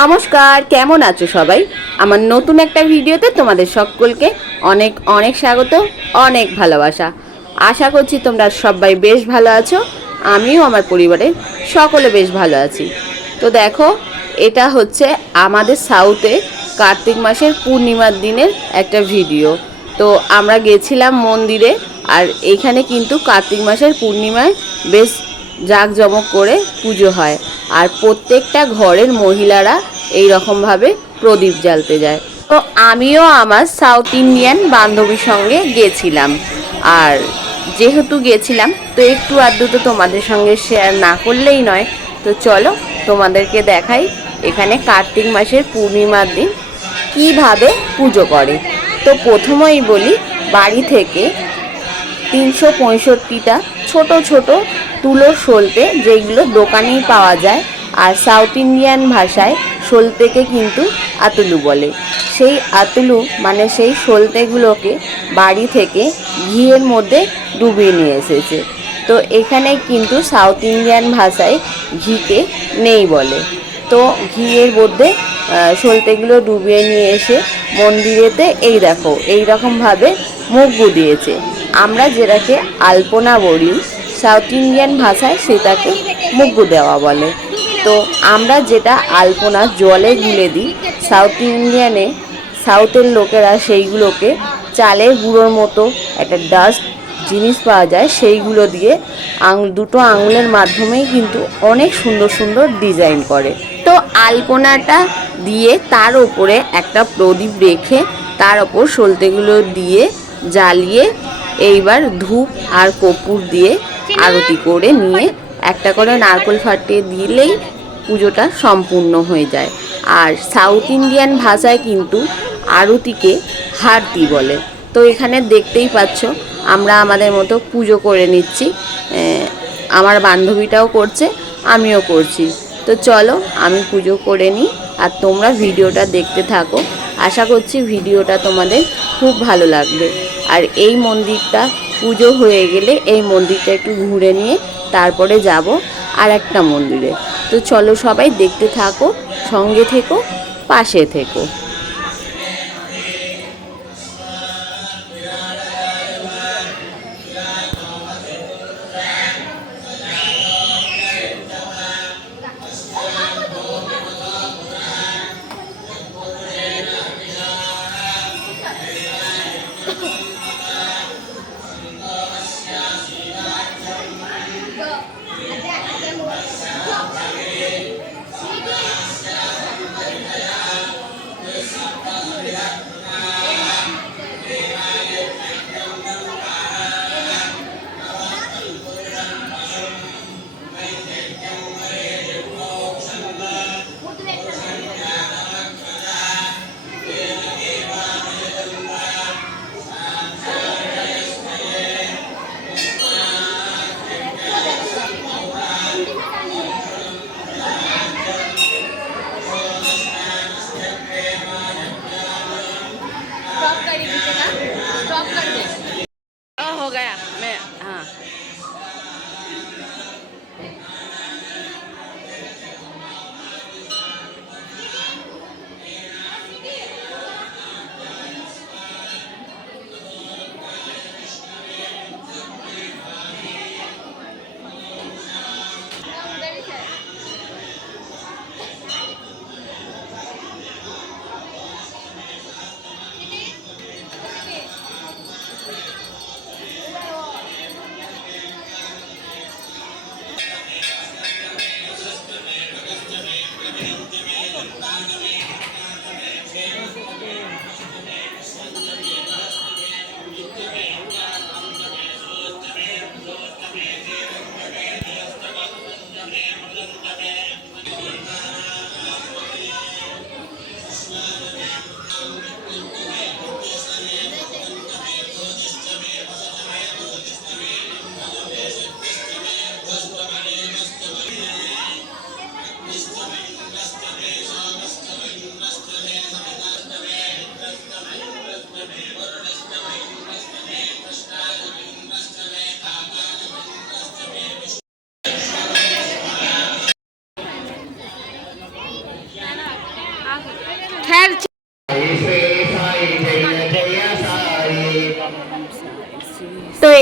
নমস্কার, কেমন আছো সবাই? আমার নতুন একটা ভিডিওতে তোমাদের সকলকে অনেক অনেক স্বাগত, অনেক ভালোবাসা। আশা করছি তোমরা সবাই বেশ ভালো আছো, আমিও আমার পরিবারের সকলে বেশ ভালো আছি। তো দেখো, এটা হচ্ছে আমাদের সাউথে কার্তিক মাসের পূর্ণিমার দিনের একটা ভিডিও। তো আমরা গেছিলাম মন্দিরে, আর এখানে কিন্তু কার্তিক মাসের পূর্ণিমায় বেশ জাঁকজমক করে পুজো হয়। আর প্রত্যেকটা ঘরের মহিলারা এই রকমভাবে প্রদীপ জ্বালতে যায়। তো আমিও আমার সাউথ ইন্ডিয়ান বান্ধবীর সঙ্গে গেছিলাম। আর যেহেতু গেছিলাম, তো একটু আধটু তো তোমাদের সঙ্গে শেয়ার না করলেই নয়। তো চলো, তোমাদেরকে দেখাই এখানে কার্তিক মাসের পূর্ণিমার দিন কীভাবে পুজো করে। তো প্রথমেই বলি, বাড়ি থেকে তিনশো পঁয়ষট্টিটা ছোট ছোট তুলোর সলতে যেগুলো দোকানেই পাওয়া যায়, আর সাউথ ইন্ডিয়ান ভাষায় সলতেকে কিন্তু আতুলু বলে। সেই আতুলু মানে সেই সলতেগুলোকে বাড়ি থেকে ঘিয়ের মধ্যে ডুবিয়ে নিয়ে এসেছে। তো এখানে কিন্তু সাউথ ইন্ডিয়ান ভাষায় ঘিকে নেই বলে। তো ঘিয়ের মধ্যে সলতেগুলো ডুবিয়ে নিয়ে এসে মন্দিরেতে এই দেখো, এই রকমভাবে মুগ্গু দিয়েছে আমরা যেটাকে আলপনা বলি সাউথ ইন্ডিয়ান ভাষায় সেটাকে মুগ্গু দেওয়া বলে। তো আমরা যেটা আলপনা জলে গুলে দিই, সাউথ ইন্ডিয়ানে সাউথের লোকেরা সেইগুলোকে চালের গুঁড়োর মতো একটা ডাস্ট জিনিস পাওয়া যায়, সেইগুলো দিয়ে আঙুল দুটো আঙুলের মাধ্যমেই কিন্তু অনেক সুন্দর সুন্দর ডিজাইন করে। তো আলপনাটা দিয়ে তার ওপরে একটা প্রদীপ রেখে তার ওপর সলতেগুলো দিয়ে জ্বালিয়ে এইবার ধূপ আর কর্পূর দিয়ে আরতি করে নিয়ে একটা করে নারকেল ফাটিয়ে দিলেই পুজোটা সম্পূর্ণ হয়ে যায়। আর সাউথ ইন্ডিয়ান ভাষায় কিন্তু আরতিকে হারতি বলে। তো এখানে দেখতেই পাচ্ছ, আমরা আমাদের মতো পুজো করে নিচ্ছি। আমার বান্ধবীটাও করছে, আমিও করছি। তো চলো, আমি পুজো করে নিই আর তোমরা ভিডিওটা দেখতে থাকো। আশা করছি ভিডিওটা তোমাদের খুব ভালো লাগবে। আর এই মন্দিরটা পুজো হয়ে গেলে এই মন্দিরটা একটু ঘুরে নিয়ে তারপরে যাব আর একটা মন্দিরে। তো চলো সবাই দেখতে থাকো, সঙ্গে থেকো, পাশে থেকো।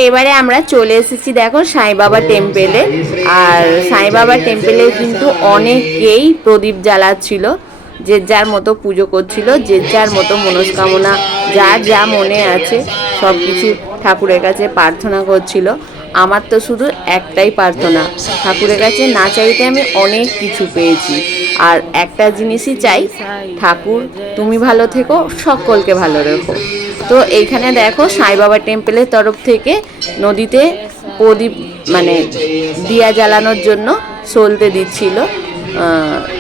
এবারে আমরা চলে এসেছি, দেখো, সাই বাবা টেম্পেলে আর সাই বাবা টেম্পেলে কিন্তু অনেকেই প্রদীপ জ্বালাচ্ছিল, যে যার মতো পুজো করছিল, যে যার মতো মনস্কামনা, যার যা মনে আছে সব কিছু ঠাকুরের কাছে প্রার্থনা করছিল। আমার তো শুধু একটাই প্রার্থনা, ঠাকুরের কাছে না চাইতে আমি অনেক কিছু পেয়েছি। আর একটা জিনিসই চাই, ঠাকুর, তুমি ভালো থেকো, সকলকে ভালো রেখো। তো এইখানে দেখো সাই বাবা টেম্পলের তরফ থেকে নদীতে প্রদীপ মানে দিয়া জ্বালানোর জন্য সলতে দিচ্ছিল।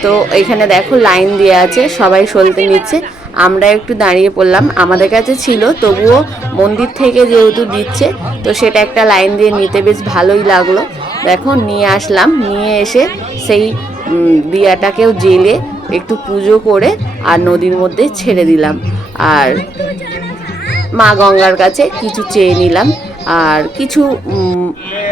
তো এখানে দেখো লাইন দেওয়া আছে, সবাই সলতে নিচ্ছে। আমরা একটু দাঁড়িয়ে পড়লাম। আমাদের কাছে ছিল, তবুও মন্দির থেকে যেহেতু দিচ্ছে, তো সেটা একটা লাইন দিয়ে নিতে বেশ ভালোই লাগল। দেখো, নিয়ে আসলাম। নিয়ে এসে সেই দিয়াটাকেও জেলে একটু পুজো করে আর নদীর মধ্যে ছেড়ে দিলাম। আর মা গঙ্গার কাছে কিছু চেয়ে নিলাম। আর কিছু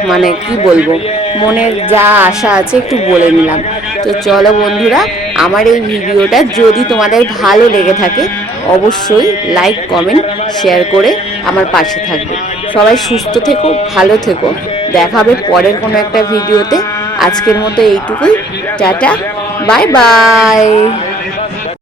মানে কি বলব, মনের যা আশা আছে একটু বলে নিলাম। তো চলো বন্ধুরা, আমার এই ভিডিওটা যদি তোমাদের ভালো লেগে থাকে, অবশ্যই লাইক কমেন্ট শেয়ার করে আমার পাশে থাকবে। সবাই সুস্থ থেকো, ভালো থেকো। দেখাবে পরের কোনো একটা ভিডিওতে। আজকের মতো এইটুকুই। Tata bye bye